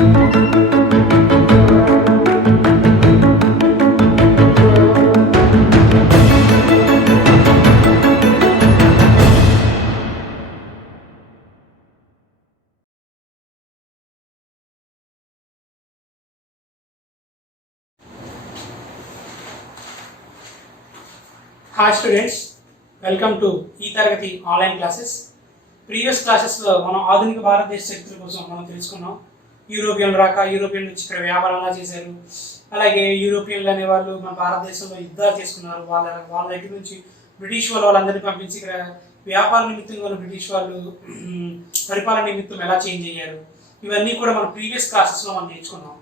Hi students, welcome to ఈ తరగతి online classes. Previous క్లాసెస్లో మనం ఆధునిక భారతదేశ చరిత్ర కోసం మనం తెలుసుకున్నాం. యూరోపియన్లు రాక యూరోపియన్ నుంచి ఇక్కడ వ్యాపారం ఎలా చేశారు, అలాగే యూరోపియన్లు అనేవాళ్ళు మన భారతదేశంలో యుద్ధాలు చేసుకున్నారు. వాళ్ళ దగ్గర నుంచి బ్రిటిష్ వాళ్ళందరినీ పంపించి ఇక్కడ వ్యాపార నిమిత్తంగా ఉన్న బ్రిటిష్ వాళ్ళు పరిపాలన నిమిత్తం ఎలా చేంజ్ అయ్యారు, ఇవన్నీ కూడా మన ప్రీవియస్ క్లాసెస్లో మనం నేర్చుకున్నాం.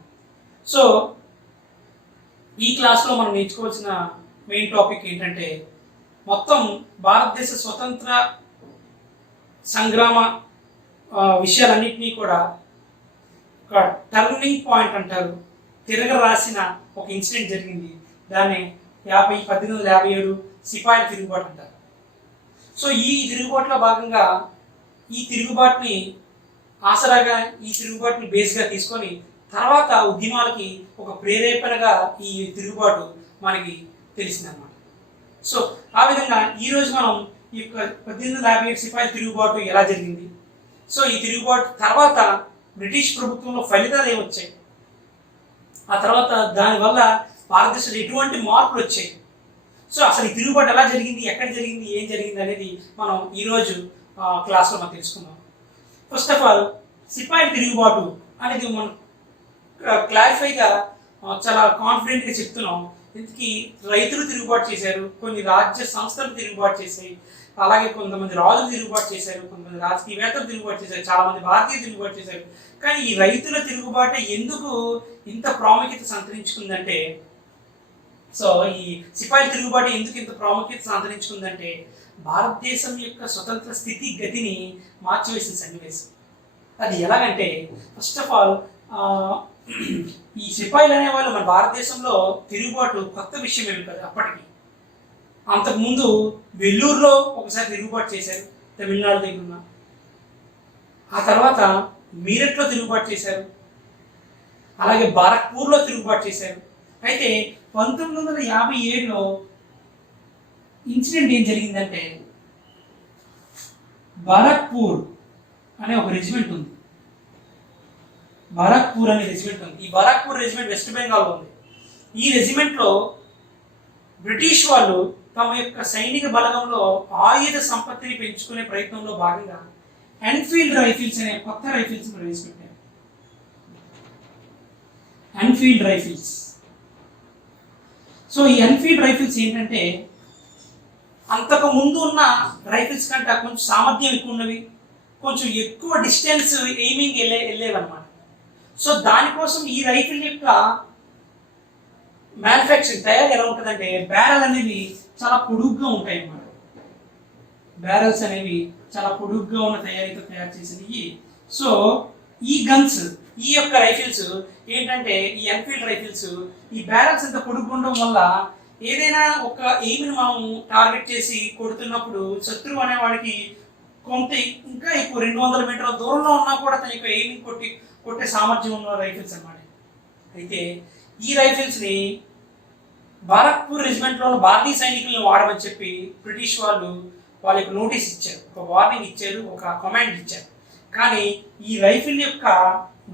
సో ఈ క్లాస్లో మనం నేర్చుకోవాల్సిన మెయిన్ టాపిక్ ఏంటంటే మొత్తం భారతదేశ స్వతంత్ర సంగ్రామ విషయాలన్నింటినీ కూడా ఒక టర్నింగ్ పాయింట్ అంటారు. తిరగరాసిన ఒక ఇన్సిడెంట్ జరిగింది, దాన్ని 1857 సిపాయిల తిరుగుబాటు అంటారు. సో ఈ తిరుగుబాటులో భాగంగా ఈ తిరుగుబాటుని ఆసరాగా, ఈ తిరుగుబాటుని బేస్గా తీసుకొని తర్వాత ఉద్యమాలకి ఒక ప్రేరేపణగా ఈ తిరుగుబాటు మనకి తెలిసిందన్నమాట. సో ఆ విధంగా ఈరోజు మనం ఈ యొక్క 1857 సిపాయిల తిరుగుబాటు ఎలా జరిగింది, సో ఈ తిరుగుబాటు తర్వాత బ్రిటిష్ ప్రభుత్వంలో ఫలితాలు ఏమొచ్చాయి, ఆ తర్వాత దానివల్ల భారతదేశంలో ఎటువంటి మార్పులు వచ్చాయి, సో అసలు ఈ తిరుగుబాటు ఎలా జరిగింది, ఎక్కడ జరిగింది, ఏం జరిగింది అనేది మనం ఈరోజు క్లాస్లో మనం తెలుసుకుందాం. ఫస్ట్ ఆఫ్ ఆల్ సిపాయిల తిరుగుబాటు అనేది మనం క్లారిఫైగా చాలా కాన్ఫిడెంట్గా చెప్తున్నాం. ఇంతకీ రైతులు తిరుగుబాటు చేశారు, కొన్ని రాజ్య సంస్థలు తిరుగుబాటు చేశాయి, అలాగే కొంతమంది రాజులు తిరుగుబాటు చేశారు, కొంతమంది రాజకీయవేత్తలు తిరుగుబాటు చేశారు, చాలామంది భారతీయులు తిరుగుబాటు చేశారు. కానీ ఈ రైతుల తిరుగుబాటు ఎందుకు ఇంత ప్రాముఖ్యత సంతరించుకుందంటే, సో ఈ సిపాయిల తిరుగుబాటు ఎందుకు ఇంత ప్రాముఖ్యత సంతరించుకుందంటే భారతదేశం యొక్క స్వతంత్ర స్థితి గతిని మార్చివేసిన సన్నివేశం. అది ఎలాగంటే ఫస్ట్ ఆఫ్ ఆల్ ఈ సిపాయిలు అనేవాళ్ళు మన భారతదేశంలో తిరుగుబాటు కొత్త విషయం ఏమి కాదు. అప్పటికి అంతకుముందు వెల్లూరులో ఒకసారి తిరుగుబాటు చేశారు, తమిళనాడు దగ్గర ఉన్న. ఆ తర్వాత మీరట్లో తిరుగుబాటు చేశారు, అలాగే బారక్పూర్లో తిరుగుబాటు చేశారు. అయితే 1957లో ఇన్సిడెంట్ ఏం జరిగిందంటే, బారక్పూర్ అనే ఒక రెజిమెంట్ ఉంది. బారక్పూర్ అనే రెజిమెంట్ ఉంది. ఈ బారక్పూర్ రెజిమెంట్ వెస్ట్ బెంగాల్లో ఉంది. ఈ రెజిమెంట్లో బ్రిటిష్ వాళ్ళు తమ యొక్క సైనిక బలగంలో ఆయుధ సంపత్తిని పెంచుకునే ప్రయత్నంలో భాగంగా ఎన్ఫీల్డ్ రైఫిల్స్ అనే కొత్త రైఫిల్స్ ప్రవేశపెట్టారు. Enfield rifles. సో ఈ ఎన్ఫీల్డ్ రైఫిల్స్ ఏంటంటే అంతకు ముందు ఉన్న రైఫిల్స్ కంటే కొంచెం సామర్థ్యం ఎక్కువ ఉన్నవి, కొంచెం ఎక్కువ డిస్టెన్స్ ఎయిమింగ్ వెళ్ళేవన్నమాట. సో దానికోసం ఈ రైఫిల్ యొక్క మ్యానుఫ్యాక్చరింగ్ తయారు ఎలా ఉంటుందంటే, బ్యారెల్ అనేవి చాలా పొడుగ్గా ఉంటాయి అన్నమాట. బ్యారెల్స్ అనేవి చాలా పొడుగ్గా ఉన్న తయారీతో తయారు చేసినవి. సో ఈ గన్స్, ఈ యొక్క రైఫిల్స్ ఏంటంటే, ఈ ఎన్ఫీల్డ్ రైఫిల్స్ ఈ బ్యారెల్స్ అంత పొడుగు ఉండడం వల్ల ఏదైనా ఒక ఎయిమ్ని మనం టార్గెట్ చేసి కొడుతున్నప్పుడు శత్రువు అనేవాడికి కొంత ఇంకా ఎక్కువ 200 మీటర్ల దూరంలో ఉన్నా కూడా తన యొక్క ఎయిమ్ని కొట్టే సామర్థ్యం ఉన్న రైఫిల్స్ అన్నమాట. అయితే ఈ రైఫిల్స్ని బారక్పూర్ రెజిమెంట్లో భారతీయ సైనికులను వాడమని చెప్పి బ్రిటిష్ వాళ్ళు వాళ్ళ యొక్క నోటీస్ ఇచ్చారు, ఒక వార్నింగ్ ఇచ్చారు, ఒక కమాండ్ ఇచ్చారు. కానీ ఈ రైఫిల్ యొక్క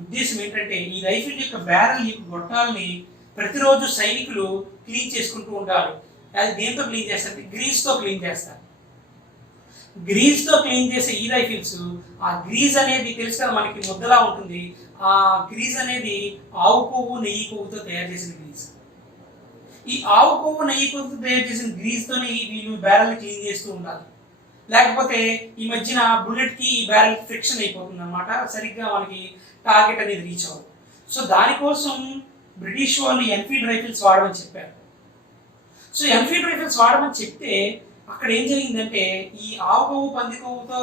ఉద్దేశం ఏంటంటే, ఈ రైఫిల్ యొక్క బ్యారెల్ యొక్క గొట్టాలని ప్రతిరోజు సైనికులు క్లీన్ చేసుకుంటూ ఉండాలి. అది దేంతో క్లీన్ చేస్తారు? గ్రీస్తో క్లీన్ చేస్తారు. గ్రీజ్తో క్లీన్ చేసే ఈ రైఫిల్స్, ఆ గ్రీజ్ అనేది తెలుసు కదా మనకి, ముద్దలా ఉంటుంది. ఆ గ్రీజ్ అనేది ఆవు కొవ్వు, నెయ్యి కొవ్వుతో తయారు చేసిన గ్రీజ్. ఈ ఆవు కొవ్వు, నెయ్యి కొవ్వుతో తయారు చేసిన గ్రీజ్తోని వీళ్ళు బ్యారెల్ని క్లీన్ చేస్తూ ఉండాలి. లేకపోతే ఈ మధ్యన బుల్లెట్కి ఈ బ్యారెల్ ఫ్రిక్షన్ అయిపోతుంది అన్నమాట, సరిగ్గా మనకి టార్గెట్ అనేది రీచ్ అవ్వదు. సో దానికోసం బ్రిటిష్ వాళ్ళు ఎన్ఫీల్డ్ రైఫిల్స్ వాడమని చెప్పారు. సో ఎన్ఫీల్డ్ రైఫిల్స్ వాడమని చెప్తే అక్కడ ఏం జరిగిందంటే, ఈ ఆవు కొవ్వు, పంది కొవ్వుతో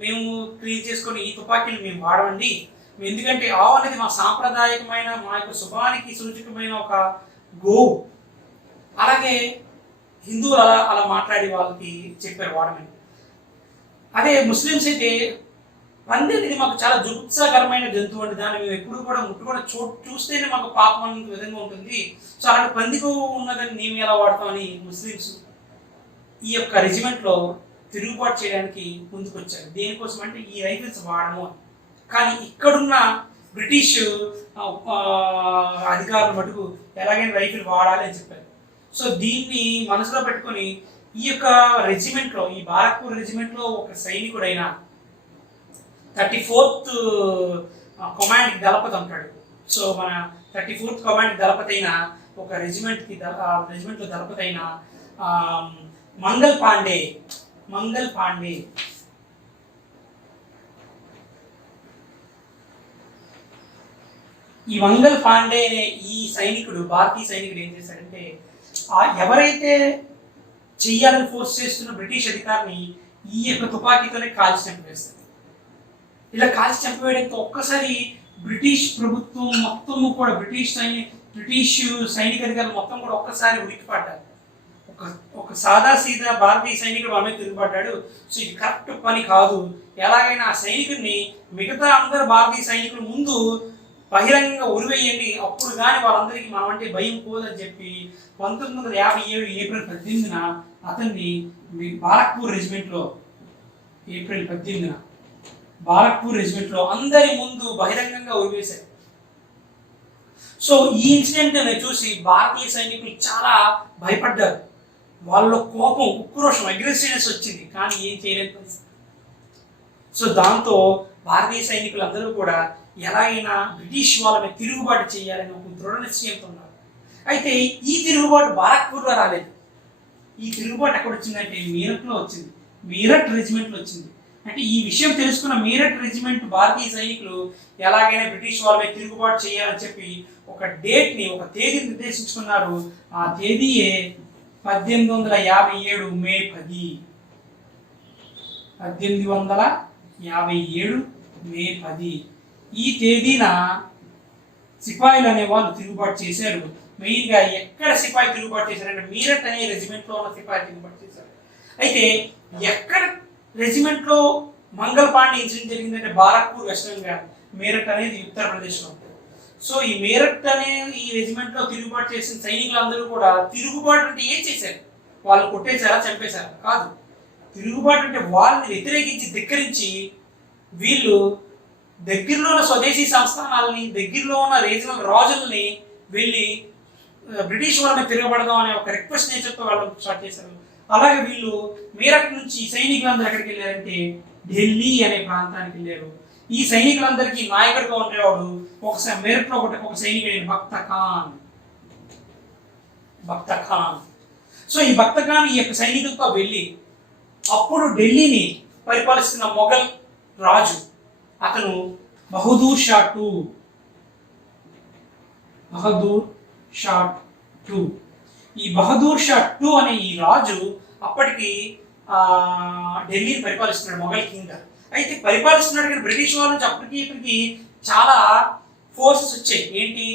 మేము క్లీన్ చేసుకొని ఈ తుపాకీలు మేము వాడమండి, ఎందుకంటే ఆవు అనేది మా సాంప్రదాయకమైన, మా యొక్క శుభానికి సూచకమైన ఒక గోవు. అలాగే హిందువులు అలా మాట్లాడి వాళ్ళకి చెప్పారు వాడమని. అదే ముస్లిమ్స్ అయితే పంది అనేది మాకు చాలా జుగుప్సాకరమైన జంతువు అండి. దాన్ని మేము ఎప్పుడు కూడా ముట్టుకొని చూస్తేనే మాకు పాపం అనే విధంగా ఉంటుంది. సో అలాంటి పందికు ఉన్నదని మేము ఎలా వాడతామని ముస్లిమ్స్ ఈ యొక్క రెజిమెంట్లో తిరుగుబాటు చేయడానికి ముందుకొచ్చారు. దేనికోసం అంటే ఈ రైఫిల్స్ వాడము అని. కానీ ఇక్కడున్న బ్రిటిష్ అధికారులు మటుకు ఎలాగైనా రైఫిల్ వాడాలి అని చెప్పారు. సో దీన్ని మనసులో పెట్టుకొని ఈ యొక్క రెజిమెంట్లో, ఈ బారక్పూర్ రెజిమెంట్లో ఒక సైనికుడైన 34th కమాండ్ దళపతి అంటాడు. సో మన 34th కమాండ్ దళపతి అయిన ఒక రెజిమెంట్లో దళపతి అయిన మంగల్ పాండే ఈ మంగల్ పాండే అనే ఈ సైనికుడు, భారతీయ సైనికుడు ఏం చేశాడంటే ఎవరైతే చెయ్యాలని ఫోర్స్ చేస్తున్న బ్రిటిష్ అధికారిని ఈ యొక్క తుపాకీతోనే కాల్చి చంపేస్తారు. ఇలా కాల్చి చంపేయడంతో ఒక్కసారి బ్రిటిష్ ప్రభుత్వం మొత్తము కూడా బ్రిటిష్ సైనిక అధికారులు మొత్తం కూడా ఒక్కసారి ఉలిక్కిపడ్డారు. ఒక సాదా సీదా భారతీయ సైనికుడు ఆమె తిరుగుపడ్డాడు. సో ఇది కరెక్ట్ పని కాదు. ఎలాగైనా ఆ సైనికుడిని మిగతా అందరు భారతీయ సైనికుల ముందు బహిరంగంగా ఉరివేయండి, అప్పుడు కానీ వాళ్ళందరికీ మనం అంటే భయం పోదని చెప్పి 1957 ఏప్రిల్ 18న అతన్ని బారక్పూర్ రెజిమెంట్లో ఏప్రిల్ 18న బారక్పూర్ రెజిమెంట్లో అందరి ముందు బహిరంగంగా ఉరివేశారు. సో ఈ ఇన్సిడెంట్ చూసి భారతీయ సైనికులు చాలా భయపడ్డారు. వాళ్ళలో కోపం, ఉక్రోషం, అగ్రెసివ్నెస్ వచ్చింది. కానీ ఏం చేయలేని పరిస్థితి. సో దాంతో భారతీయ సైనికులు అందరూ కూడా ఎలాగైనా బ్రిటిష్ వాళ్ళని తిరుగుబాటు చేయాలని ఒక దృఢ నిశ్చయంతో ఉన్నారు. అయితే ఈ తిరుగుబాటు బారక్పూర్లో రాలేదు. ఈ తిరుగుబాటు ఎక్కడ వచ్చిందంటే మీరట్లో వచ్చింది. మీరట్ రెజిమెంట్లో వచ్చింది. అంటే ఈ విషయం తెలుసుకున్న మీరట్ రెజిమెంట్ భారతీయ సైనికులు ఎలాగైనా బ్రిటిష్ వాళ్ళపై తిరుగుబాటు చేయాలని చెప్పి ఒక తేదీని నిర్దేశించుకున్నారు. ఆ తేదీయే 1857 మే 10. 1857 మే 10 ఈ తేదీన సిపాయిలు అనే వాళ్ళు తిరుగుబాటు చేశారు. మెయిన్గా ఎక్కడ సిపాయి తిరుగుబాటు చేశారంటే మీరట్ అనే రెజిమెంట్లో ఉన్న సిపాయి తిరుగుబాటు చేశారు. అయితే ఎక్కడ రెజిమెంట్లో మంగల్ పాండే ఇన్సిడెంట్ జరిగిందంటే బారక్పూర్ వెస్ట్ బెంగాల్, మీరట్ అనేది ఉత్తరప్రదేశ్లో ఉంటుంది. సో ఈ మీరట్ అనే ఈ రెజిమెంట్లో తిరుగుబాటు చేసిన సైనికులందరూ కూడా తిరుగుబాటు అంటే ఏం చేశారు? వాళ్ళు కొట్టేశారా, చంపేశారా? కాదు. తిరుగుబాటు అంటే వాళ్ళని వ్యతిరేకించి ధిక్కరించి వీళ్ళు దగ్గరలో ఉన్న స్వదేశీ సంస్థానాలని, దగ్గరలో ఉన్న రీజనల్ రాజుల్ని వెళ్ళి బ్రిటిష్ వాళ్ళని తిరగబడదాం అనే ఒక రిక్వెస్ట్ నేచర్తో వాళ్ళు స్టార్ట్ చేశారు. అలాగే వీళ్ళు మీరట్ నుంచి సైనికులందరూ ఎక్కడికి వెళ్ళారంటే ఢిల్లీ అనే ప్రాంతానికి వెళ్ళారు. ఈ సైనికులందరికీ నాయకుడిగా ఉండేవాడు ఒకసారి మీరట్లో ఒక సైనికుడు భక్త ఖాన్. సో ఈ భక్త ఖాన్ ఈ యొక్క సైనికులతో వెళ్ళి అప్పుడు ఢిల్లీని పరిపాలిస్తున్న మొఘల్ రాజు అతను బహదూర్ షా టూ. ఈ బహదూర్ షా టూ అనే ఈ రాజు అప్పటికి ఢిల్లీని పరిపాలిస్తున్నాడు, మొఘల్ కింగ్. అయితే పరిపాలిస్తున్నాడు కానీ బ్రిటిష్ వాళ్ళ నుంచి అప్పటికి ఇప్పటికి చాలా ఫోర్సెస్ వచ్చాయి. ఏంటి?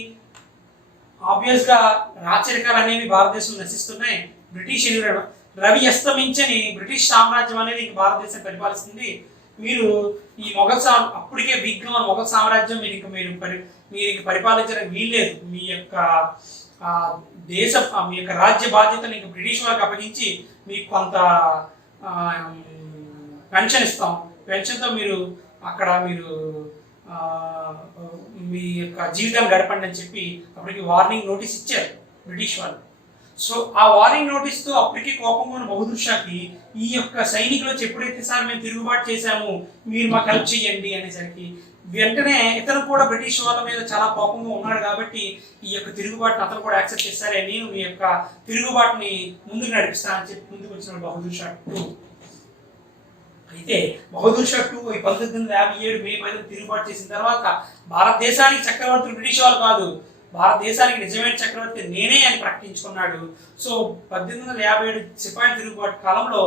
ఆబ్వియస్గా రాచరికాలు అనేవి భారతదేశంలో నశిస్తున్నాయి. బ్రిటిష్ రవి అస్తమించని బ్రిటిష్ సామ్రాజ్యం అనేది భారతదేశం పరిపాలిస్తుంది. మీరు ఈ అప్పటికే వీక్గా ఉన్న మొఘల్ సామ్రాజ్యం మీరు పరిపాలించడానికి వీల్లేదు. మీ యొక్క మీ యొక్క రాజ్య బాధ్యతను ఇంకా బ్రిటిష్ వాళ్ళకి అప్పగించి మీకు కొంత పెన్షన్ ఇస్తాం, పెన్షన్తో మీరు అక్కడ మీ యొక్క జీవితాన్ని గడపండి అని చెప్పి అప్పటికి వార్నింగ్ నోటీస్ ఇచ్చారు బ్రిటిష్ వాళ్ళు. సో ఆ వార్నింగ్ నోటీస్తో అప్పటికి కోపంగా ఉన్న బహదూర్ షాకి ఈ యొక్క సైనికులు వచ్చి ఎప్పుడైతే సార్ మేము తిరుగుబాటు చేశాము, మీరు మాకు హెల్ప్ చేయండి అనేసరికి వెంటనే ఇతను కూడా బ్రిటిష్ వాళ్ళ మీద చాలా కోపంగా ఉన్నాడు కాబట్టి ఈ యొక్క తిరుగుబాటుని అతను కూడా యాక్సెప్ట్ చేస్తారే, నేను మీ యొక్క తిరుగుబాటుని ముందుకు నడిపిస్తానని చెప్పి ముందుకు వచ్చిన బహదూర్ షా టూ. అయితే బహదూర్ షా టూ 1857 మే 10 తిరుగుబాటు చేసిన తర్వాత భారతదేశానికి చక్రవర్తులు బ్రిటిష్ వాళ్ళు కాదు, భారతదేశానికి నిజమైన చక్రవర్తి నేనే అని ప్రకటించుకున్నాడు. సో 1857 సిపాయి తిరుగుబాటు కాలంలో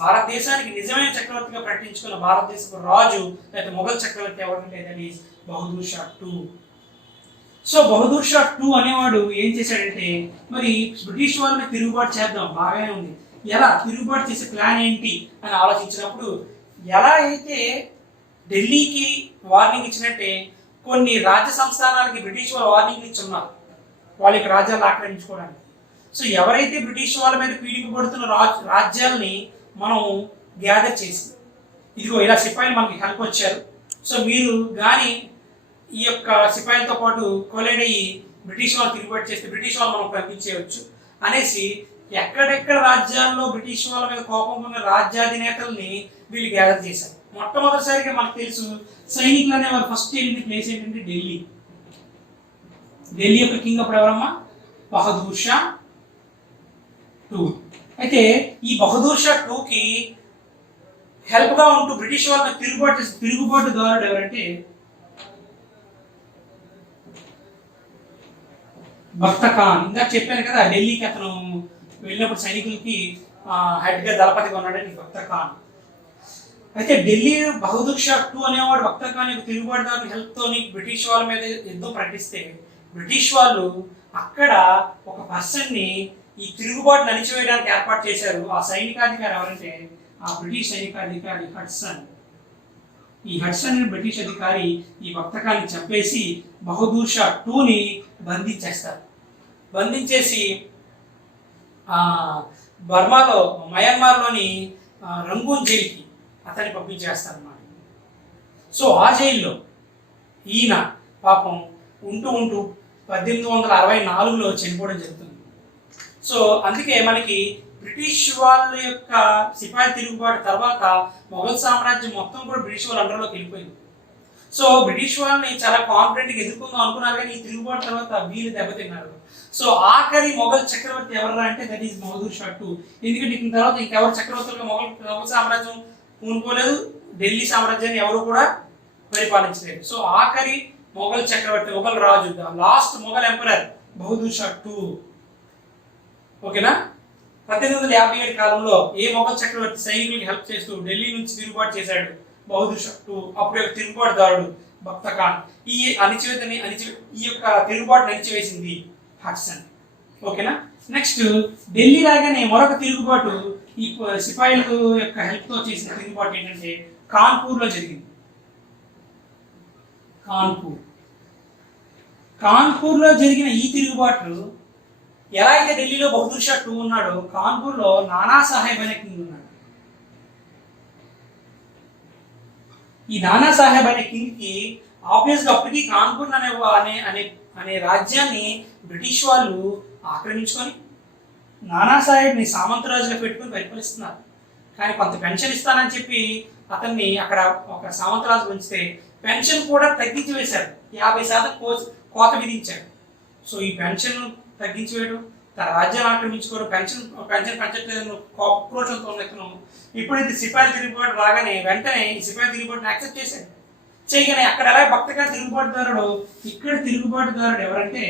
భారతదేశానికి నిజమైన చక్రవర్తిగా ప్రకటించుకున్న భారతదేశపు రాజు లేదా మొఘల్ చక్రవర్తి ఎవరంటే that is Bahadur Shah two. So Bahadur Shah two అనేవాడు ఏం చేశాడంటే మరి బ్రిటిష్ వాళ్ళని తిరుగుబాటు చేద్దాం, బాగానే ఉంది, ఎలా తిరుగుబాటు చేసే ప్లాన్ ఏంటి అని ఆలోచించినప్పుడు ఎలా అయితే ఢిల్లీకి వార్నింగ్ ఇచ్చినట్టే కొన్ని రాజ్య సంస్థానాలకి బ్రిటిష్ వాళ్ళు వార్నింగ్ ఇచ్చున్నారు వాళ్ళ యొక్క రాజ్యాలు ఆక్రమించుకోవడానికి. సో ఎవరైతే బ్రిటిష్ వాళ్ళ మీద పీడింపబడుతున్న రాజ్యాలని మనం గ్యాదర్ చేసి ఇదిగో ఇలా సిపాయిలు మనకి హెల్ప్ వచ్చారు, సో మీరు కానీ ఈ యొక్క సిపాయిలతో పాటు కొలైడ్ అయ్యి బ్రిటిష్ వాళ్ళు తిరుగుబాటు చేస్తే బ్రిటిష్ వాళ్ళు మనం పంపించేయవచ్చు అనేసి ఎక్కడెక్కడ రాజ్యాల్లో బ్రిటిష్ వాళ్ళ మీద కోపం ఉన్న రాజ్యాధినేతల్ని వీళ్ళు గ్యాదర్ చేశారు. మొట్టమొదటిసారిగా మనకు తెలుసు సైనికులు అనే వారు ఫస్ట్ వెళ్ళిన ప్లేస్ ఏంటంటే ఢిల్లీ. ఢిల్లీ యొక్క కింగ్ అప్పుడు ఎవరమ్మా? బహదూర్ షా టూ. అయితే ఈ బహదూర్ షా టూకి హెల్ప్ గా ఉంటూ బ్రిటిష్ వాళ్ళ తిరుగుబాటుదారుడు ఎవరంటే బక్త ఖాన్. ఇందాక చెప్పాను కదా ఢిల్లీకి అతను వెళ్ళినప్పుడు సైనికులకి హెడ్ గా దళపతిగా ఉన్నాడని బక్త ఖాన్. అయితే ఢిల్లీ బహదూర్ షా టూ అనేవాడు బక్త ఖాన్ యొక్క తిరుగుబాటుదారుల హెల్ప్ తోని బ్రిటిష్ వాళ్ళ మీద యుద్ధం ప్రకటిస్తే బ్రిటిష్ వాళ్ళు అక్కడ ఒక పర్సన్ ని ఈ తిరుగుబాటును అణిచివేయడానికి ఏర్పాటు చేశారు. ఆ సైనికాధికారి ఎవరంటే ఆ బ్రిటిష్ సైనికాధికారి హడ్సన్. ఈ హడ్సన్ బ్రిటిష్ అధికారి ఈ బక్తకాన్ని చంపేసి బహదూర్ షా టూని బంధించేస్తారు. బంధించేసి బర్మాలో మయన్మార్లోని రంగూన్ జైలుకి అతన్ని పంపించేస్తారు అన్నమాట. సో ఆ జైల్లో ఈయన పాపం ఉంటూ 1864లో చనిపోవడం జరుగుతుంది. సో అందుకే మనకి బ్రిటిష్ వాళ్ళ యొక్క సిపాయి తిరుగుబాటు తర్వాత మొఘల్ సామ్రాజ్యం మొత్తం కూడా బ్రిటిష్ వాళ్ళ అండర్లోకి వెళ్ళిపోయింది. సో బ్రిటిష్ వాళ్ళని చాలా కాన్ఫిడెంట్గా ఎదుర్కొందాం అనుకున్నారు, కానీ ఈ తిరుగుబాటు తర్వాత వీళ్ళు దెబ్బతిన్నారు. సో ఆఖరి మొఘల్ చక్రవర్తి ఎవరు అంటే that is Bahadur Shah two. ఎందుకంటే దీని తర్వాత ఇంకెవరు చక్రవర్తులుగా మొఘల్ సామ్రాజ్యం పూనుకోలేదు, ఢిల్లీ సామ్రాజ్యాన్ని ఎవరు కూడా పరిపాలించలేదు. సో ఆఖరి మొఘల్ చక్రవర్తి, మొఘల్ రాజు, last Mughal emperor Bahadur Shah two. ఓకేనా? 1857 కాలంలో ఏ మొఘల్ చక్రవర్తి సైనికులకి హెల్ప్ చేస్తూ ఢిల్లీ నుంచి తిరుగుబాటు చేశాడు? బహదూర్ షా టూ. అప్పుడు యొక్క తిరుగుబాటుదారుడు బక్త ఖాన్. ఈ యొక్క తిరుగుబాటును అణిచివేసింది హడ్సన్. ఓకేనా? నెక్స్ట్ ఢిల్లీ లాగానే మరొక తిరుగుబాటు ఈ సిపాయిల యొక్క హెల్ప్ తో చేసిన తిరుగుబాటు ఏంటంటే కాన్పూర్లో జరిగింది. కాన్పూర్లో జరిగిన ఈ తిరుగుబాటు ఎలా అయితే ఢిల్లీలో బహదూర్ షా టూ ఉన్నాడో కాన్పూర్లో నానా సాహెబ్ అనే కింగ్ ఉన్నాడు. ఈ నానా సాహెబ్ అనే కింగ్ కి ఆబ్వియస్ గా అప్పటికి కాన్పూర్ అనే రాజ్యాన్ని బ్రిటిష్ వాళ్ళు ఆక్రమించుకొని నానా సాహెబ్ని సామంతరాజుగా పెట్టుకుని పరిపాలిస్తున్నారు. కానీ కొంత పెన్షన్ ఇస్తానని చెప్పి అతన్ని అక్కడ ఒక సామంతరాజు ఉంచితే పెన్షన్ కూడా తగ్గించి వేశారు, 50% కోత విధించారు. సో ఈ పెన్షన్ తగ్గించి వేయడం, తన రాజ్యాన్ని ఆక్రమించుకోవడం, పెన్షన్ పెంచట్లేదని కోపక్రోషంతో ఉన్నతను ఇప్పుడైతే సిపాయి తిరుగుబాటు రాగానే వెంటనే ఈ సిపాయి తిరుగుబాటుని యాక్సెప్ట్ చేశాడు. చేయగానే అక్కడ ఎలా భక్తగా తిరుగుబాటుదారుడు, ఇక్కడ తిరుగుబాటుదారుడు ఎవరంటే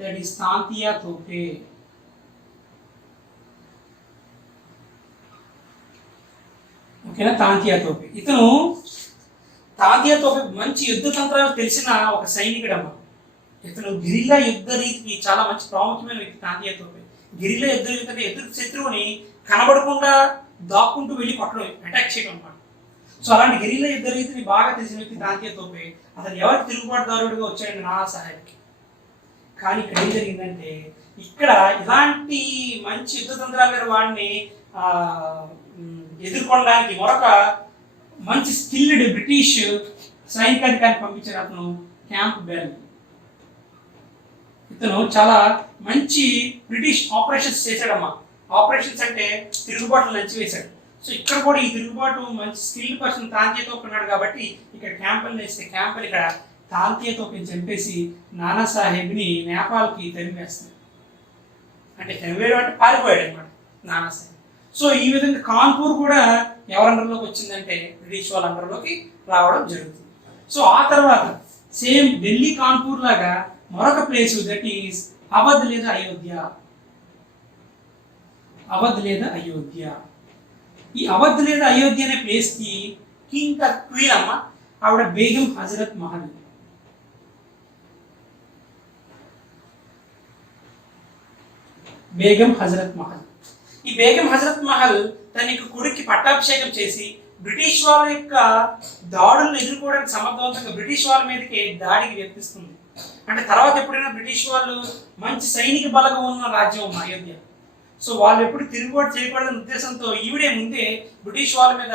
దట్ ఈస్ తాంతియా తోపే. ఓకేనా? తాంతియా తోపే. తాంతియా తోపే మంచి యుద్ధ తంత్రాలు తెలిసిన ఒక సైనికుడమ్మ. ఇతను గిరిల్లా యుద్ధ రీతికి చాలా మంచి ప్రాముఖ్యమైన వ్యక్తి తాంతియా తోపే. గిరిల్లా యుద్ధ రీతి అంటే ఎదురు శత్రువుని కనబడకుండా దాక్కుంటూ వెళ్ళి కొట్టడం, అటాక్ చేయడం అన్నమాట. సో అలాంటి గిరిల్లా యుద్ధ రీతిని బాగా తెలిసిన వ్యక్తి తాంతియా తోపే. అతను ఎవరికి తిరుగుబాటుదారుడిగా వచ్చాడు? నానా సాహెబ్కి. కానీ ఇక్కడ ఏం జరిగిందంటే ఇక్కడ ఇలాంటి మంచి యుద్ధ తంత్రాలు గారు వాడిని ఎదుర్కొనడానికి మరొక మంచి స్కిల్డ్ బ్రిటిష్ సైనికాధికారిని పంపించారు. అతను క్యాంప్ బెల్. ఇతను చాలా మంచి బ్రిటిష్ ఆపరేషన్స్ చేశాడమ్మా. ఆపరేషన్స్ అంటే తిరుగుబాటును నంచివేశాడు. సో ఇక్కడ కూడా ఈ తిరుగుబాటు మంచి స్కిల్డ్ పర్సన్ తాంతియాతో ఉన్నాడు కాబట్టి ఇక్కడ క్యాంపెల్ వేస్తే క్యాంపెల్ ఇక్కడ తాంతియాతో చంపేసి నానా సాహెబ్ని నేపాల్కి తరిమేస్తాడు. అంటే తరిమేయడం అంటే పారిపోయాడు అనమాట నానా సాహెబ్. సో ఈ విధంగా కాన్పూర్ కూడా ఎవరి అండర్లోకి వచ్చిందంటే బ్రిటిష్ వాళ్ళ అండర్లోకి రావడం జరుగుతుంది. సో ఆ తర్వాత సేమ్ ఢిల్లీ కాన్పూర్ లాగా మరొక ప్లేస్ దట్ ఈస్ అవధ్ లేదా అయోధ్య. ఈ అవధ్ లేదా అయోధ్య అనే ప్లేస్ కి కింగ్ క్వీన్ అమ్మ ఆవిడ బేగం హజరత్ మహల్. ఈ బేగం హజరత్ మహల్ తన కొడుక్కి పట్టాభిషేకం చేసి బ్రిటిష్ వాళ్ళ యొక్క దాడులను ఎదుర్కోవడానికి సమర్థవంతంగా బ్రిటిష్ వాళ్ళ మీదకి దాడికి వ్యక్తిస్తుంది. అంటే తర్వాత ఎప్పుడైనా బ్రిటిష్ వాళ్ళు మంచి సైనిక బలగం ఉన్న రాజ్యం అయోధ్య. సో వాళ్ళు ఎప్పుడు తిరుగుబాటు చేయకూడదనే ఉద్దేశంతో ఈవిడే ముందే బ్రిటిష్ వాళ్ళ మీద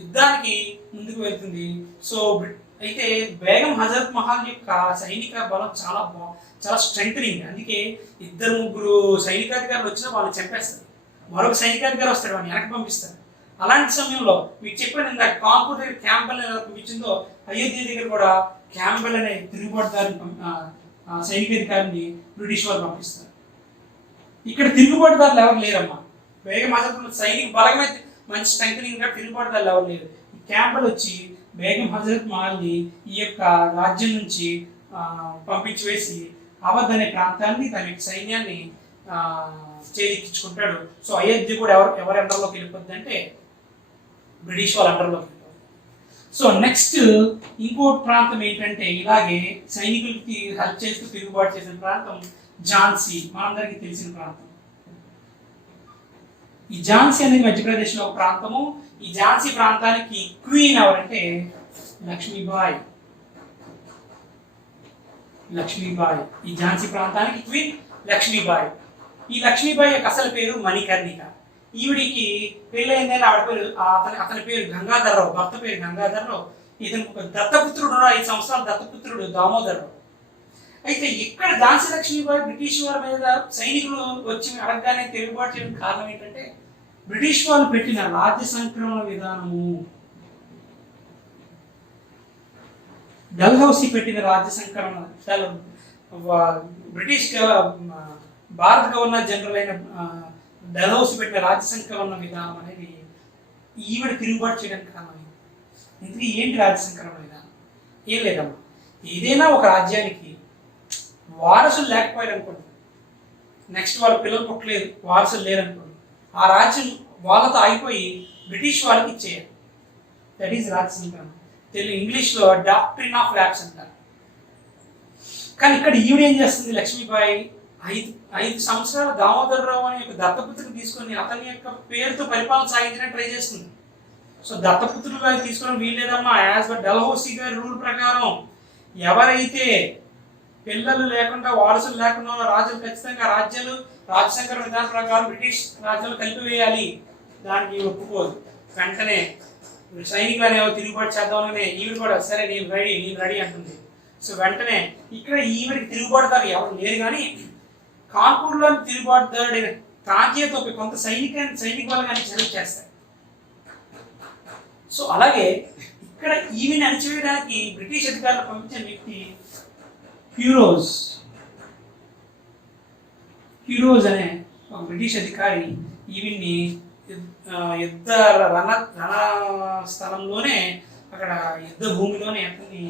యుద్ధానికి ముందుకు వెళ్తుంది. సో అయితే బేగం హజరత్ మహల్ యొక్క సైనిక బలం చాలా స్ట్రెంగ్. అందుకే 2-3 సైనికాధికారులు వచ్చినా వాళ్ళు చంపేస్తారు. మరొక సైనికాధికారి వస్తాడు, వాడిని వెనక్కి పంపిస్తారు. అలాంటి సమయంలో మీకు చెప్పాను ఇందాక కాన్పూర్ దగ్గర క్యాంబెల్ ఎలా పంపించిందో, అయోధ్య దగ్గర కూడా క్యాంబెల్ అనే తిరుగుబాటుదారిని సైనికాధికారిని బ్రిటిష్ వాళ్ళు పంపిస్తారు. ఇక్కడ తిరుగుబాటుదారులు ఎవరు లేరమ్మా. బేగం హజరత్ సైనిక బలమే మంచి స్ట్రెంగ్, తిరుగుబాటుదారులు ఎవరు లేరు. క్యాంబెల్ వచ్చి బేగం హజరత్ మహల్ని ఈ యొక్క రాజ్యం నుంచి పంపించి వేసి అవధ్ అనే ప్రాంతాన్ని తన యొక్క సైన్యాన్ని చేజిక్కించుకుంటాడు. సో అయోధ్య కూడా ఎవరి అండర్లోకి వెళ్ళిపోద్ది అంటే బ్రిటిష్ వాళ్ళ అండర్లోకి వెళ్ళిపోతుంది. సో నెక్స్ట్ ఇంకో ప్రాంతం ఏంటంటే ఇలాగే సైనికులకి హెల్ప్ చేస్తూ తిరుగుబాటు చేసిన ప్రాంతం ఝాన్సీ, మనందరికీ తెలిసిన ప్రాంతం. ఈ ఝాన్సీ అనేది మధ్యప్రదేశ్లో ఒక ప్రాంతము. ఈ ఝాన్సీ ప్రాంతానికి క్వీన్ ఎవరంటే లక్ష్మీబాయి. ఈ ఝాన్సీ ప్రాంతానికి క్వీన్ లక్ష్మీబాయి. ఈ లక్ష్మీబాయి యొక్క అసలు పేరు మణికర్ణిక. ఈవిడికి పెళ్ళైందని ఆవిడ పేరు అతని పేరు గంగాధర్రావు, భర్త పేరు గంగాధర్రావు. ఇతనికి ఒక దత్తపుత్రుడు, 5 సంవత్సరాల దత్తపుత్రుడు దామోదర్రావు. అయితే ఇక్కడ ఝాన్సీ లక్ష్మీబాయి బ్రిటిష్ వారి మీద సైనికులు వచ్చి అడగగానే తిరుగుబాటు చేయడం కారణం ఏంటంటే బ్రిటిష్ వాళ్ళు పెట్టిన రాజ్య సంక్రమణ విధానము. డల్హౌసీ పెట్టిన రాజ్య సంక్రమణ, బ్రిటిష్ భారత గవర్నర్ జనరల్ అయిన డల్హౌసీ పెట్టిన రాజ్య సంక్రమణ విధానం అనేది ఈవిడ తిరుగుబాటు చేయడానికి కారణం. ఇంతకీ ఏంటి రాజ్య సంక్రమణ విధానం? ఏం లేదమ్మా, ఏదైనా ఒక రాజ్యానికి వారసులు లేకపోయారు అనుకోండి, నెక్స్ట్ వాళ్ళ పిల్లలు పుట్టలేదు, వారసులు లేరనుకోండి, ఆ రాజ్యం వాళ్ళతో ఆగిపోయి బ్రిటిష్ వాళ్ళకి ఇచ్చేయాలి. దట్ ఈస్ రాజ్య సంక్రమణ. ఇంగ్లీష్లో డాక్ట్రిన్ ఆఫ్ ల్యాప్స్ అంటారు. కానీ ఇక్కడ ఈవిడ ఏం చేస్తుంది, లక్ష్మీబాయి 5 సంవత్సరాల దామోదర్రావు అనే యొక్క దత్తపుత్రుని తీసుకొని అతని యొక్క పేరుతో పరిపాలన సాగించడానికి ట్రై చేస్తుంది. సో దత్తపుత్రులుగా తీసుకోవడం వీల్లేదమ్మా. యాజ్ పర్ డల్హౌసీ గారి రూల్ ప్రకారం ఎవరైతే పిల్లలు లేకుండా వారసులు లేకుండా రాజులు ఖచ్చితంగా రాజ్యాంగ విధానం ప్రకారం బ్రిటిష్ రాజ్యాలు కలిపివేయాలి. దానికి ఒప్పుకోదు. వెంటనే సైనికులు అనేవో తిరుగుబాటు చేద్దామని ఈవిడ కూడా సరే నేను రెడీ అంటుంది. సో వెంటనే ఇక్కడ ఈవిడికి తిరుగుబాటుదారు ఎవరు లేరు, కానీ కాన్పూర్లో తిరుగుబాటుదారుడైన కాంకేతో కొంత సైనిక బలగాన్ని చర్య చేస్తారు. సో అలాగే ఇక్కడ ఈవిని అణచివేయడానికి బ్రిటిష్ అధికారులు పంపించిన వ్యక్తి హ్యూరోజ్ అనే ఒక బ్రిటిష్ అధికారి ఈవిని యుద్ధ రణ స్థలంలోనే, అక్కడ యుద్ధ భూమిలోనే అతన్ని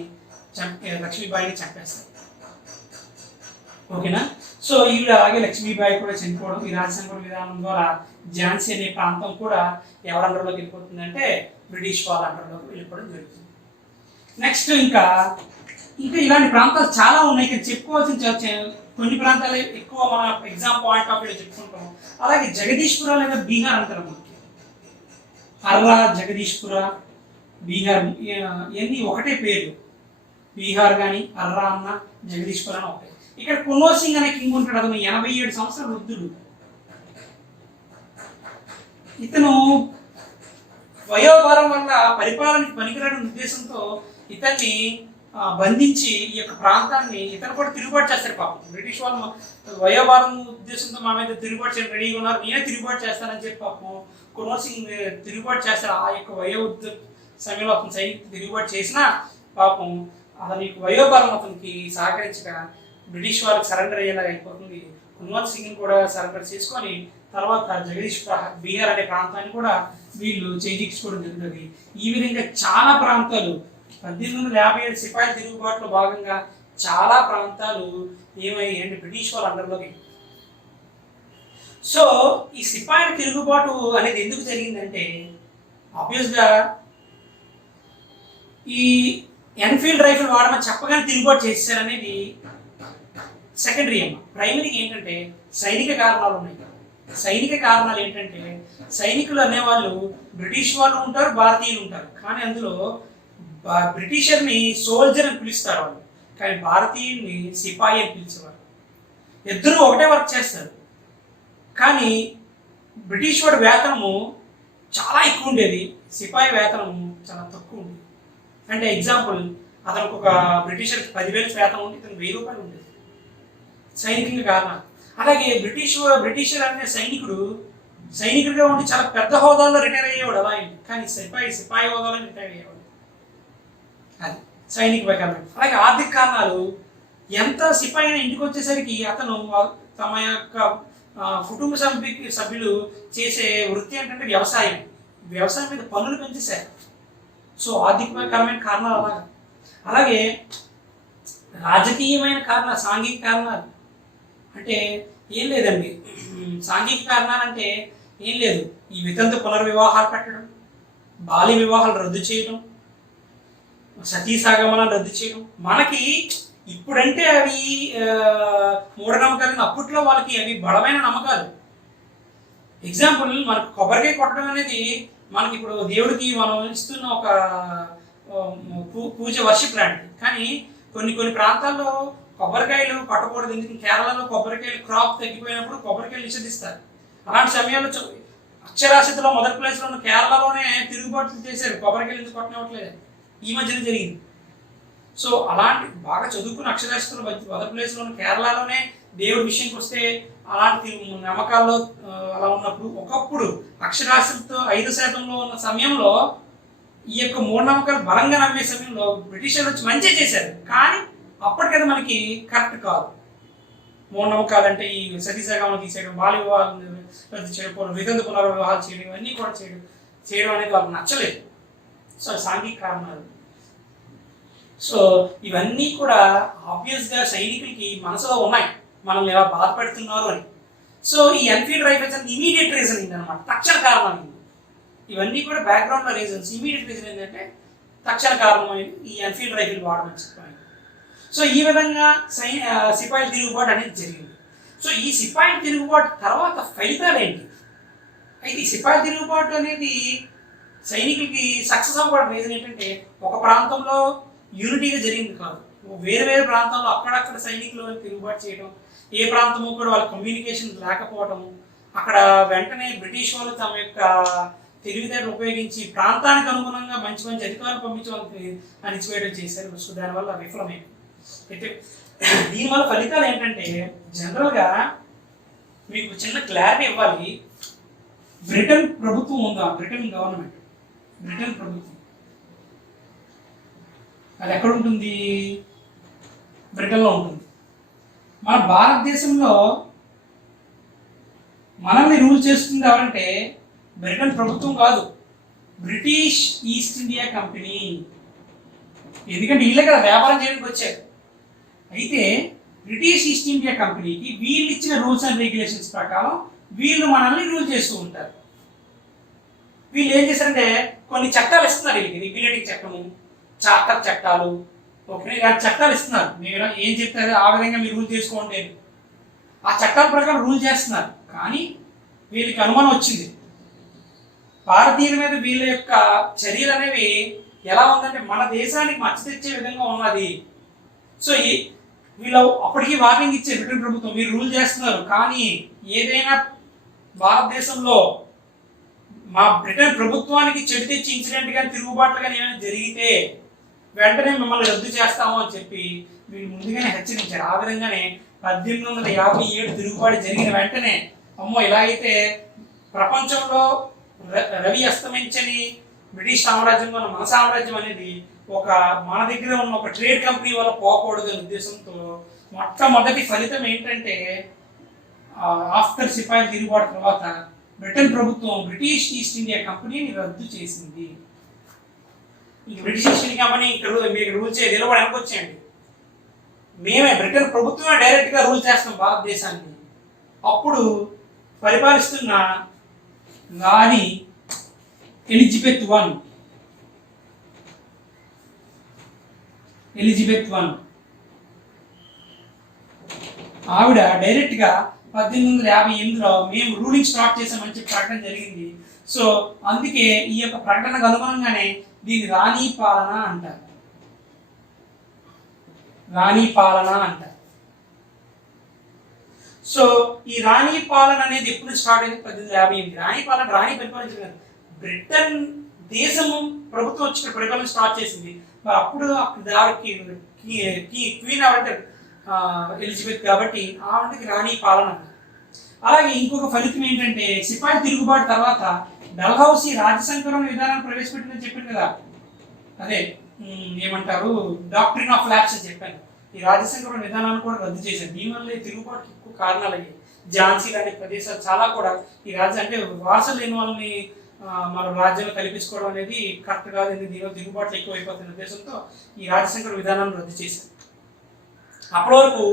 లక్ష్మీబాయిని చంపేస్తారు. ఓకేనా? సో ఈవిడ అలాగే లక్ష్మీబాయి కూడా చనిపోవడం, ఈ రాజసంక్రమణ విధానం ద్వారా ఝాన్సీ అనే ప్రాంతం కూడా ఎవరి అండర్లోకి వెళ్ళిపోతుందంటే బ్రిటిష్ వాళ్ళ అండర్లోకి వెళ్ళిపోవడం జరుగుతుంది. నెక్స్ట్ ఇంకా ఇలాంటి ప్రాంతాలు చాలా ఉన్నాయి. ఇక్కడ చెప్పుకోవాల్సిన కొన్ని ప్రాంతాలు ఎక్కువ మన ఎగ్జామ్ పాయింట్ ఆఫ్ వ్యూ చెప్పుకుంటాం. అలాగే జగదీష్పుర లేదా బీహార్ అంటారు మనకి. అర్రా, జగదీష్పుర, బీహార్ ఇవన్నీ ఒకటే పేర్లు. బీహార్ కానీ అర్రా అన్న జగదీష్పుర అని ఒకటే. ఇక్కడ కున్వర్ సింగ్ అనే కింగ్ ఉంటాడు. అతను 87 సంవత్సరాల వృద్ధుడు. ఇతను వయోభారం వల్ల పరిపాలనకి పనికిరాని ఉద్దేశంతో ఇతన్ని బంధించి ఈ యొక్క ప్రాంతాన్ని ఇతను కూడా తిరుగుబాటు చేస్తారు. పాపం బ్రిటిష్ వాళ్ళు వయోభారం ఉద్దేశంతో మా మీద తిరుగుబాటు చేయడం రెడీగా ఉన్నారు, నేనే తిరుగుబాటు చేస్తానని చెప్పి పాపం కున్వర్ సింగ్ తిరుగుబాటు చేస్తారు. ఆ యొక్క సమయంలో అతను సైనిక తిరుగుబాటు చేసినా పాపం అతని వయోభారం అతనికి సహకరించక బ్రిటిష్ వాళ్ళకి సరెండర్ అయ్యేలా అయిపోతుంది. కున్వర్ సింగ్ కూడా సరెండర్ చేసుకొని తర్వాత జగదీష్పుర బీహార్ అనే ప్రాంతాన్ని కూడా వీళ్ళు చేజిక్కించుకోవడం జరుగుతుంది. ఈ విధంగా చాలా ప్రాంతాలు 1857 సిపాయి తిరుగుబాటులో భాగంగా చాలా ప్రాంతాలు ఏమయ్యాయంటే బ్రిటిష్ వాళ్ళ అండర్లోకి. సో ఈ సిపాయి తిరుగుబాటు అనేది ఎందుకు జరిగిందంటే ఆబ్వియస్గా ఈ ఎన్ఫీల్డ్ రైఫిల్ వాడమని చెప్పగానే తిరుగుబాటు చేశారనేది సెకండరీ అమ్మ. ప్రైమరీగా ఏంటంటే సైనిక కారణాలు ఉన్నాయి. సైనిక కారణాలు ఏంటంటే సైనికులు అనేవాళ్ళు బ్రిటిష్ వాళ్ళు ఉంటారు, భారతీయులు ఉంటారు. కానీ అందులో బ్రిటిషర్ని సోల్జర్ అని పిలుస్తారు వాళ్ళు, కానీ భారతీయుల్ని సిపాయి అని పిలిచేవారు. ఇద్దరు ఒకటే వర్క్ చేస్తారు, కానీ బ్రిటిష్ వాడి వేతనము చాలా ఎక్కువ ఉండేది, సిపాయి వేతనము చాలా తక్కువ ఉండేది. అంటే ఎగ్జాంపుల్, అతనికి ఒక బ్రిటిషర్ 10,000 వేతనం ఉంటే ఇతను 1,000 రూపాయలు ఉండేది. సైనికుల కారణాలు. అలాగే బ్రిటిషర్ అనే సైనికుడిగా ఉండి చాలా పెద్ద హోదాల్లో రిటైర్ అయ్యేవాడు అలా అయింది, కానీ సిపాయి హోదాలో రిటైర్ అయ్యేవాడు. అది సైనిక కారణం. అలాగే ఆర్థిక కారణాలు. ఎంత సిపాయి అయినా ఇంటికి వచ్చేసరికి అతను తమ యొక్క కుటుంబ సభ్యులు చేసే వృత్తి ఏంటంటే వ్యవసాయం మీద పన్నులు పెంచేశారు. సో ఆర్థికపరమైన కారణాలు అలాగే రాజకీయమైన కారణాలు, సాంఘిక కారణాలు అంటే ఏం లేదండి. సాంఘిక కారణాలు అంటే ఏం లేదు, ఈ వితంతు పునర్వివాహాలు పెట్టడం, బాల్య వివాహాలు రద్దు చేయడం, సతీ సాగమనాలు రద్దు చేయడం. మనకి ఇప్పుడంటే అవి మూఢనమ్మకాలు, అప్పట్లో వాళ్ళకి అవి బలమైన నమ్మకాలు. ఎగ్జాంపుల్, మనకు కొబ్బరికాయ కొట్టడం అనేది మనకి ఇప్పుడు దేవుడికి మనం ఇస్తున్న ఒక పూజ వర్షిప్ లాంటిది. కానీ కొన్ని ప్రాంతాల్లో కొబ్బరికాయలు కొట్టకూడదు. ఎందుకు? కేరళలో కొబ్బరికాయలు క్రాప్ తగ్గిపోయినప్పుడు కొబ్బరికాయలు నిషేధిస్తారు. అలాంటి సమయాల్లో అక్షరాస్యతలో మొదటి ప్లేస్లో ఉన్న కేరళలోనే తిరుగుబాట్లు చేశారు, కొబ్బరికాయలు ఎందుకు కొట్టనివ్వట్లేదు, ఈ మధ్యన జరిగింది. సో అలాంటి బాగా చదువుకున్న అక్షరాస్యతలో మొదటి ప్లేస్లో ఉన్న కేరళలోనే దేవుడి విషయానికి వస్తే అలాంటి నమ్మకాల్లో అలా ఉన్నప్పుడు, ఒకప్పుడు అక్షరాస్యతతో 5% ఉన్న సమయంలో ఈ యొక్క మూఢనమ్మకాలు బలంగా నమ్మే సమయంలో బ్రిటిషర్లు వచ్చి మంచిగా చేశారు. కానీ అప్పటికైతే మనకి కరెక్ట్ కాదు. మూఢనమ్మకాలు అంటే ఈ సతీసాగమనం తీసేయడం, బాల్య వివాహాలు రద్దు చేయడం, వితంతు పునర్వివాహాలు చేయడం, ఇవన్నీ కూడా చేయడం అనేది వాళ్ళకి నచ్చలేదు. సో సాంఘిక కారణాలు. సో ఇవన్నీ కూడా ఆబ్వియస్గా సైనికులకి మనసులో ఉన్నాయి, మనల్ని ఎలా బాధపెడుతున్నారు అని. సో ఈ ఎన్ఫీల్డ్ రైఫిల్స్ అనేది ఇమీడియట్ రీజన్ ఏంటన్నమాట, తక్షణ కారణం ఇది. ఇవన్నీ కూడా బ్యాక్గ్రౌండ్లో రీజన్స్. ఇమీడియట్ రీజన్ ఏంటంటే తక్షణ కారణమైంది ఈ ఎన్ఫీల్డ్ రైఫిల్ వాడమని చెప్పాను. సో ఈ విధంగా సిపాయిల తిరుగుబాటు అనేది జరిగింది. సో ఈ సిపాయిల తిరుగుబాటు తర్వాత ఫలితాలు ఏంటి? అయితే ఈ సిపాయిల తిరుగుబాటు అనేది సైనికులకి సక్సెస్ అవ్వడం రీజన్ ఏంటంటే, ఒక ప్రాంతంలో యూనిటీగా జరిగింది కాదు, వేరే ప్రాంతాల్లో అక్కడక్కడ సైనికులు తిరుగుబాటు చేయడం, ఏ ప్రాంతము కూడా వాళ్ళ కమ్యూనికేషన్ లేకపోవడం, అక్కడ వెంటనే బ్రిటిష్ వాళ్ళు తమ యొక్క తెలివితేటలు ఉపయోగించి ప్రాంతానికి అనుగుణంగా మంచి అధికారులు పంపించడానికి అణిచివేయడం చేశారు. సో దానివల్ల విఫలమైంది. అయితే దీనివల్ల ఫలితాలు ఏంటంటే, జనరల్గా మీకు చిన్న క్లారిటీ ఇవ్వాలి. బ్రిటన్ ప్రభుత్వం ఉందా, బ్రిటన్ గవర్నమెంట్, బ్రిటన్ ప్రభుత్వం అది ఎక్కడ ఉంటుంది? బ్రిటన్లో ఉంటుంది. మన భారతదేశంలో మనల్ని రూల్ చేస్తుంది ఎవరంటే బ్రిటన్ ప్రభుత్వం కాదు, బ్రిటిష్ ఈస్ట్ ఇండియా కంపెనీ. ఎందుకంటే వీళ్ళే కదా వ్యాపారం చేయడానికి వచ్చారు. అయితే బ్రిటిష్ ఈస్ట్ ఇండియా కంపెనీకి వీళ్ళు ఇచ్చిన రూల్స్ అండ్ రెగ్యులేషన్స్ ప్రకారం వీళ్ళు మనల్ని రూల్ చేస్తూ ఉంటారు. వీళ్ళు ఏం చేస్తారంటే కొన్ని చట్టాలు ఇస్తున్నారు వీళ్ళకి, రెగ్యులేటింగ్ చట్టము, చార్టర్ చట్టాలు, ఓకే, ఇలాంటి చట్టాలు ఇస్తున్నారు. మీరు ఏం చెప్తారో ఆ విధంగా మీరు రూల్ చేసుకోండి, ఆ చట్టాల ప్రకారం రూల్ చేస్తున్నారు. కానీ వీళ్ళకి అనుమానం వచ్చింది, భారతీయుల మీద వీళ్ళ యొక్క చర్యలు అనేవి ఎలా ఉందంటే మన దేశానికి మచ్చ తెచ్చే విధంగా ఉన్నది. సో వీళ్ళు అప్పటికీ వార్నింగ్ ఇచ్చే బ్రిటన్ ప్రభుత్వం, మీరు రూల్ చేస్తున్నారు, కానీ ఏదైనా భారతదేశంలో మా బ్రిటన్ ప్రభుత్వానికి చెడు తెచ్చి ఇన్సిడెంట్ కానీ తిరుగుబాట్లు కానీ ఏమైనా జరిగితే వెంటనే మిమ్మల్ని రద్దు చేస్తాము అని చెప్పి వీళ్ళు ముందుగానే హెచ్చరించారు. ఆ విధంగానే 1857 తిరుగుబాటు జరిగిన వెంటనే, అమ్మో ఇలా అయితే ప్రపంచంలో రవి అస్తమించని బ్రిటిష్ సామ్రాజ్యం మన సామ్రాజ్యం అనేది మన దగ్గర ఉన్న ఒక ట్రేడ్ కంపెనీ వల్ల పోకూడదు అనే ఉద్దేశంతో మొట్టమొదటి ఫలితం ఏంటంటే, ఆఫ్టర్ సిపాయిల తిరుగుబాటు తర్వాత బ్రిటన్ ప్రభుత్వం బ్రిటిష్ ఈస్ట్ ఇండియా కంపెనీని రద్దు చేసింది. ఇంక బ్రిటిష్ ఈస్ట్ ఇండియా కంపెనీ మీకు రూల్ చేయదు, ఇలా కూడా వెనకొచ్చేయండి, మేమే బ్రిటన్ ప్రభుత్వమే డైరెక్ట్గా రూల్ చేస్తాం భారతదేశాన్ని. అప్పుడు పరిపాలిస్తున్న రాణి ఎలిజబెత్ I ఆవిడ డైరెక్ట్గా 1858లో మేము రూలింగ్ స్టార్ట్ చేసామని చెప్పి ప్రకటన జరిగింది. సో అందుకే ఈ యొక్క ప్రకటనకు అనుగుణంగానే దీన్ని రాణి పాలన అంటారు. రాణి పాలన అంటారు. సో ఈ రాణి పాలన అనేది ఎప్పుడు స్టార్ట్ అయింది? 1858. రాణి పాలన రాణి పరిపాలించారు. బ్రిటన్ దేశము ప్రభుత్వం వచ్చిన పరిపాలన స్టార్ట్ చేసింది. మరి అప్పుడు దానికి క్వీన్ ఎవరంటే ఎలిజబెత్ కాబట్టి ఆవిడకి రాణి పాలన అన్నారు. అలాగే ఇంకొక ఫలితం ఏంటంటే సిపాయి తిరుగుబాటు తర్వాత డల్హౌసీ రాజ్య సంకలన విధానాన్ని ప్రవేశపెట్టిందని చెప్పాను కదా, అదే ఏమంటారు డాక్ట్రిన్ ఆఫ్ ల్యాప్స్ అని చెప్పాను. ఈ రాజ్య సంకలన విధానాన్ని కూడా రద్దు చేశారు. దీనివల్ల తిరుగుబాటుకి ఎక్కువ కారణాలు అయ్యాయి. ఝాన్సీ లాంటి ప్రదేశాలు చాలా కూడా ఈ రాజ్యం అంటే వారసులు లేని వాళ్ళని మన రాజ్యంలో కల్పించుకోవడం అనేది కరెక్ట్ కాదు. దీనివల్ల తిరుగుబాట్లు ఎక్కువ అయిపోతున్న ఉద్దేశంతో ఈ రాజ్య సంకలన విధానాన్ని రద్దు చేశారు. అప్పటి వరకు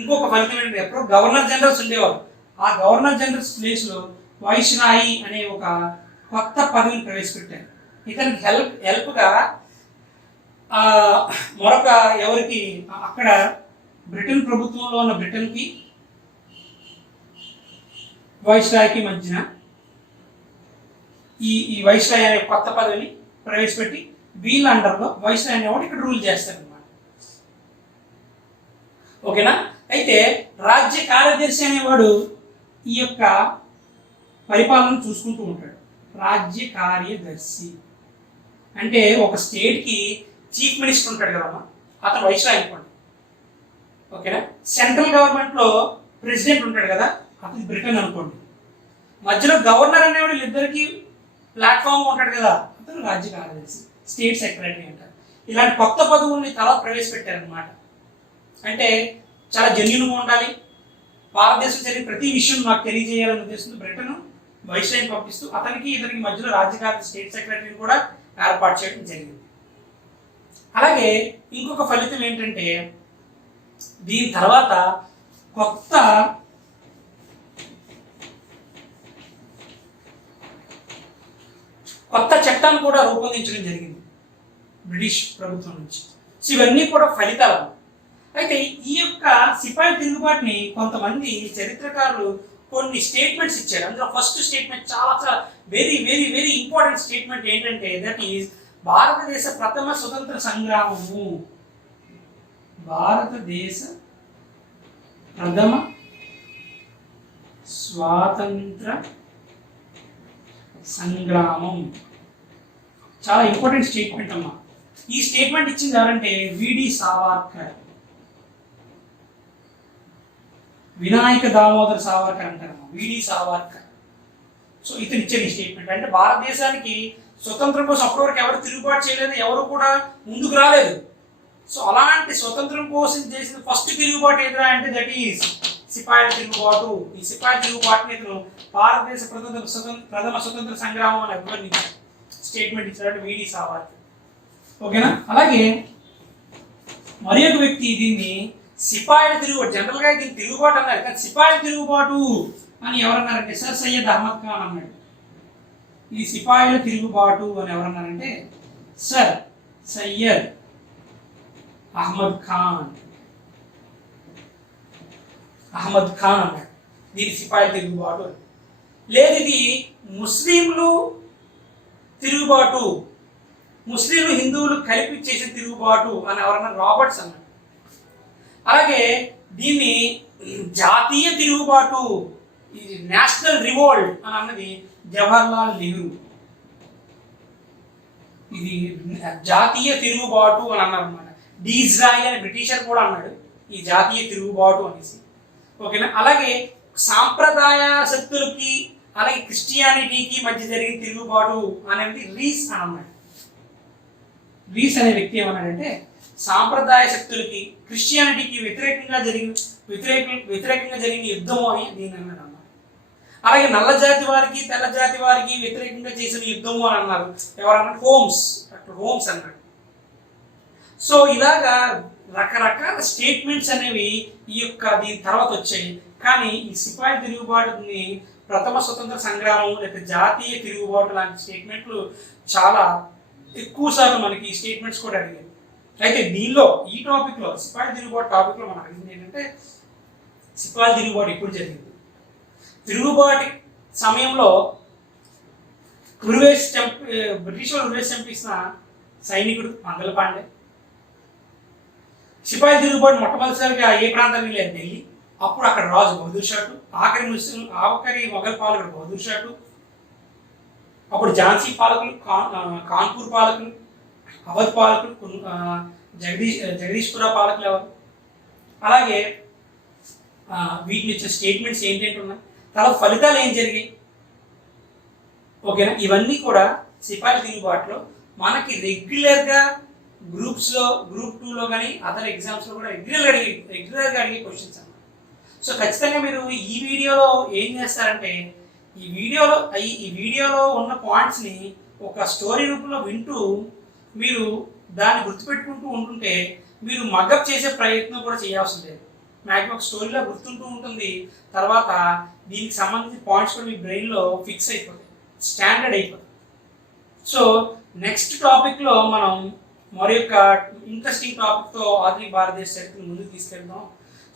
ఇంకొక ఫలితం ఏంటంటే ఎప్పుడు గవర్నర్ జనరల్స్ ఉండేవారు. ఆ గవర్నర్ జనరల్స్ ప్లేస్లో వైస్రాయి అనే ఒక కొత్త పదవిని ప్రవేశపెట్టారు. ఇతనికి హెల్ప్గా మరొక ఎవరికి అక్కడ బ్రిటన్ ప్రభుత్వంలో ఉన్న బ్రిటన్కి వైస్రాయ్కి మధ్యన ఈ వైస్రాయ్ అనే కొత్త పదవిని ప్రవేశపెట్టి వీళ్ళ అండర్లో వైస్రాయ్ అనేవాడు ఇక్కడ రూల్ చేస్తారనమాట. ఓకేనా? అయితే రాజ్య కార్యదర్శి అనేవాడు ఈ యొక్క పరిపాలన చూసుకుంటూ ఉంటాడు. రాజ్య కార్యదర్శి అంటే ఒక స్టేట్కి చీఫ్ మినిస్టర్ ఉంటాడు కదమ్మా, అతను వైస్రాయ్ అనుకోండి. ఓకేనా? సెంట్రల్ గవర్నమెంట్లో ప్రెసిడెంట్ ఉంటాడు కదా, అతను బ్రిటన్ అనుకోండి. మధ్యలో గవర్నర్ అనేవాడు వీళ్ళిద్దరికి ప్లాట్ఫామ్ ఉంటాడు కదా, అతను రాజ్య కార్యదర్శి, స్టేట్ సెక్రటరీ అంటారు. ఇలాంటి కొత్త పదవుల్ని తర్వాత ప్రవేశపెట్టారనమాట. అంటే చాలా జెన్యూన్గా ఉండాలి, భారతదేశం జరిగిన ప్రతి విషయం నాకు తెలియజేయాలని ఉద్దేశంతో బ్రిటన్ వైస్రాయ్ని పంపిస్తూ ఇతనికి మధ్యలో రాజ్యకార్య స్టేట్ సెక్రటరీని కూడా ఏర్పాటు చేయడం జరిగింది. అలాగే ఇంకొక ఫలితం ఏంటంటే దీని తర్వాత కొత్త చట్టాన్ని కూడా రూపొందించడం జరిగింది బ్రిటిష్ ప్రభుత్వం నుంచి. సో ఇవన్నీ కూడా ఫలితాలు. అయితే ఈ యొక్క సిపాయి తిరుగుబాటుని కొంతమంది చరిత్రకారులు కొన్ని స్టేట్మెంట్స్ ఇచ్చారు. అందులో ఫస్ట్ స్టేట్మెంట్ చాలా very very very important statement ఏంటంటే దట్ ఈజ్ భారతదేశ ప్రథమ స్వతంత్ర సంగ్రామము. భారతదేశ ప్రథమ స్వాతంత్ర సంగ్రామం చాలా ఇంపార్టెంట్ స్టేట్మెంట్ అమ్మా. ఈ స్టేట్మెంట్ ఇచ్చింది ఎవరంటే విడి సావర్కర్, వినాయక దామోదర్ సావర్కర్ అంటారమ్మా, విడి సావర్కర్. సో ఇతను ఇచ్చిన ఈ స్టేట్మెంట్ అంటే భారతదేశానికి స్వతంత్రం కోసం అప్పటివరకు ఎవరు తిరుగుబాటు చేయలేదు, ఎవరు కూడా ముందుకు రాలేదు. సో అలాంటి స్వతంత్రం కోసం చేసిన ఫస్ట్ తిరుగుబాటు ఎదురా అంటే దట్ ఈస్ సిపాయిల తిరుగుబాటు. ఈ సిపాయిల తిరుగుబాటుని ఇతను భారతదేశ ప్రథమ స్వతంత్ర సంగ్రామం అని అభివర్ణించారు. స్టేట్మెంట్ ఇచ్చినట్టు విడి సావర్కర్. ఓకేనా? అలాగే మరి ఒక వ్యక్తి దీన్ని సిపాయిల తిరుగుబాటు, జనరల్గా దీన్ని తిరుగుబాటు అన్నారు కానీ సిపాయిల తిరుగుబాటు అని ఎవరన్నారంటే సర్ సయ్యద్ అహ్మద్ ఖాన్ అన్నాడు. ఇది సిపాయిల తిరుగుబాటు అని ఎవరన్నారంటే సర్ సయ్యద్ అహ్మద్ ఖాన్ అన్నాడు. దీని సిపాయిల తిరుగుబాటు అని. లేదు ఇది ముస్లింలు తిరుగుబాటు, ముస్లింలు హిందువులు కలిపి చేసిన తిరుగుబాటు అని ఎవరన్నా రాబర్ట్స్ అన్నాడు. అలాగే దీన్ని జాతీయ తిరుగుబాటు, ఇది నేషనల్ రివోల్ట్ అని అన్నది జవహర్లాల్ నెహ్రూ. ఇది జాతీయ తిరుగుబాటు అని అన్నారు అనమాట. డీజ్రాయల్ అని బ్రిటిషర్ కూడా అన్నాడు ఈ జాతీయ తిరుగుబాటు అనేసి. ఓకేనా? అలాగే సాంప్రదాయ శక్తులకి అలాగే క్రిస్టియానిటీకి మధ్య జరిగిన తిరుగుబాటు అనేది రీస్ అని అన్నాడు. రీస్ అనే వ్యక్తి ఏమన్నాడంటే సాంప్రదాయ శక్తులకి క్రిస్టియానిటీకి వ్యతిరేకంగా జరిగిన యుద్ధము అని దీన్ని అన్నాడు అన్నమాట. అలాగే నల్ల జాతి వారికి తెల్ల జాతి వారికి వ్యతిరేకంగా చేసిన యుద్ధము అని అన్నారు. ఎవరన్నాడు? డాక్టర్ హోమ్స్ అన్నాడు. సో ఇలాగా రకరకాల స్టేట్మెంట్స్ అనేవి దీని తర్వాత వచ్చాయి. కానీ ఈ సిపాయి తిరుగుబాటుని ప్రథమ స్వతంత్ర సంగ్రామం లేదా జాతీయ తిరుగుబాటు లాంటి స్టేట్మెంట్లు చాలా ఎక్కువ సార్లు మనకి ఈ స్టేట్మెంట్స్ కూడా అడిగారు. అయితే దీనిలో ఈ టాపిక్లో సిపాయి తిరుగుబాటు టాపిక్లో మనం అడిగింది ఏంటంటే సిపాయి తిరుగుబాటు ఎప్పుడు జరిగింది, తిరుగుబాటు సమయంలో బ్రిటిష్ వాళ్ళు ఉరివేసి చంపేసిన సైనికుడు మంగళ పాండే. సిపాయి తిరుగుబాటు మొట్టమొదటిసారిగా ఏ ప్రాంతానికి లేదు? ఢిల్లీ. అప్పుడు అక్కడ రాజు బహదూర్ షాటు, ఆఖరి మొఘల్ పాలకుడు బహదూర్ షాటు, అప్పుడు ఝాన్సీ పాలకులు, కాన్పూర్ పాలకులు, అవధ్ పాలకులు, జగదీష్పుర పాలకులు ఎవరు. అలాగే వీటిని ఇచ్చిన స్టేట్మెంట్స్ ఏంటంటే ఉన్నాయి, తర్వాత ఫలితాలు ఏం జరిగాయి, ఓకేనా. ఇవన్నీ కూడా సిపాయిల తిరుగుబాటులో మనకి రెగ్యులర్గా గ్రూప్స్లో, గ్రూప్ 2లో కానీ అదర్ ఎగ్జామ్స్లో కూడా రెగ్యులర్గా అడిగే క్వశ్చన్స్ అన్నమాట. సో ఖచ్చితంగా మీరు ఈ వీడియోలో ఏం చేస్తారంటే, ఈ వీడియోలో ఉన్న పాయింట్స్ని ఒక స్టోరీ రూపంలో వింటూ మీరు దాన్ని గుర్తుపెట్టుకుంటూ ఉంటుంటే మీరు మగప్ చేసే ప్రయత్నం కూడా చేయాల్సిన లేదు. మ్యాక్సిమం ఒక స్టోరీలో గుర్తుంటూ ఉంటుంది, తర్వాత దీనికి సంబంధించిన పాయింట్స్ కూడా మీ బ్రెయిన్లో ఫిక్స్ అయిపోతాయి, స్టాండర్డ్ అయిపోతుంది. సో నెక్స్ట్ టాపిక్లో మనం మరి యొక్క ఇంట్రెస్టింగ్ టాపిక్తో ఆధునిక భారతదేశ చరిత్రను ముందుకు తీసుకెళ్తాం.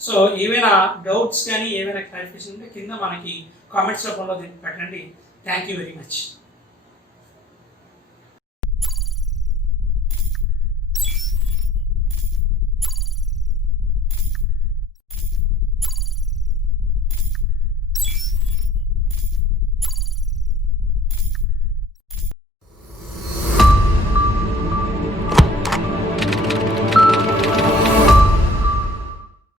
సో ఏవైనా డౌట్స్ కానీ ఏవైనా క్లారిఫికేషన్ ఉంటే కింద మనకి కామెంట్స్ రూపంలో పెట్టండి. Thank you very much.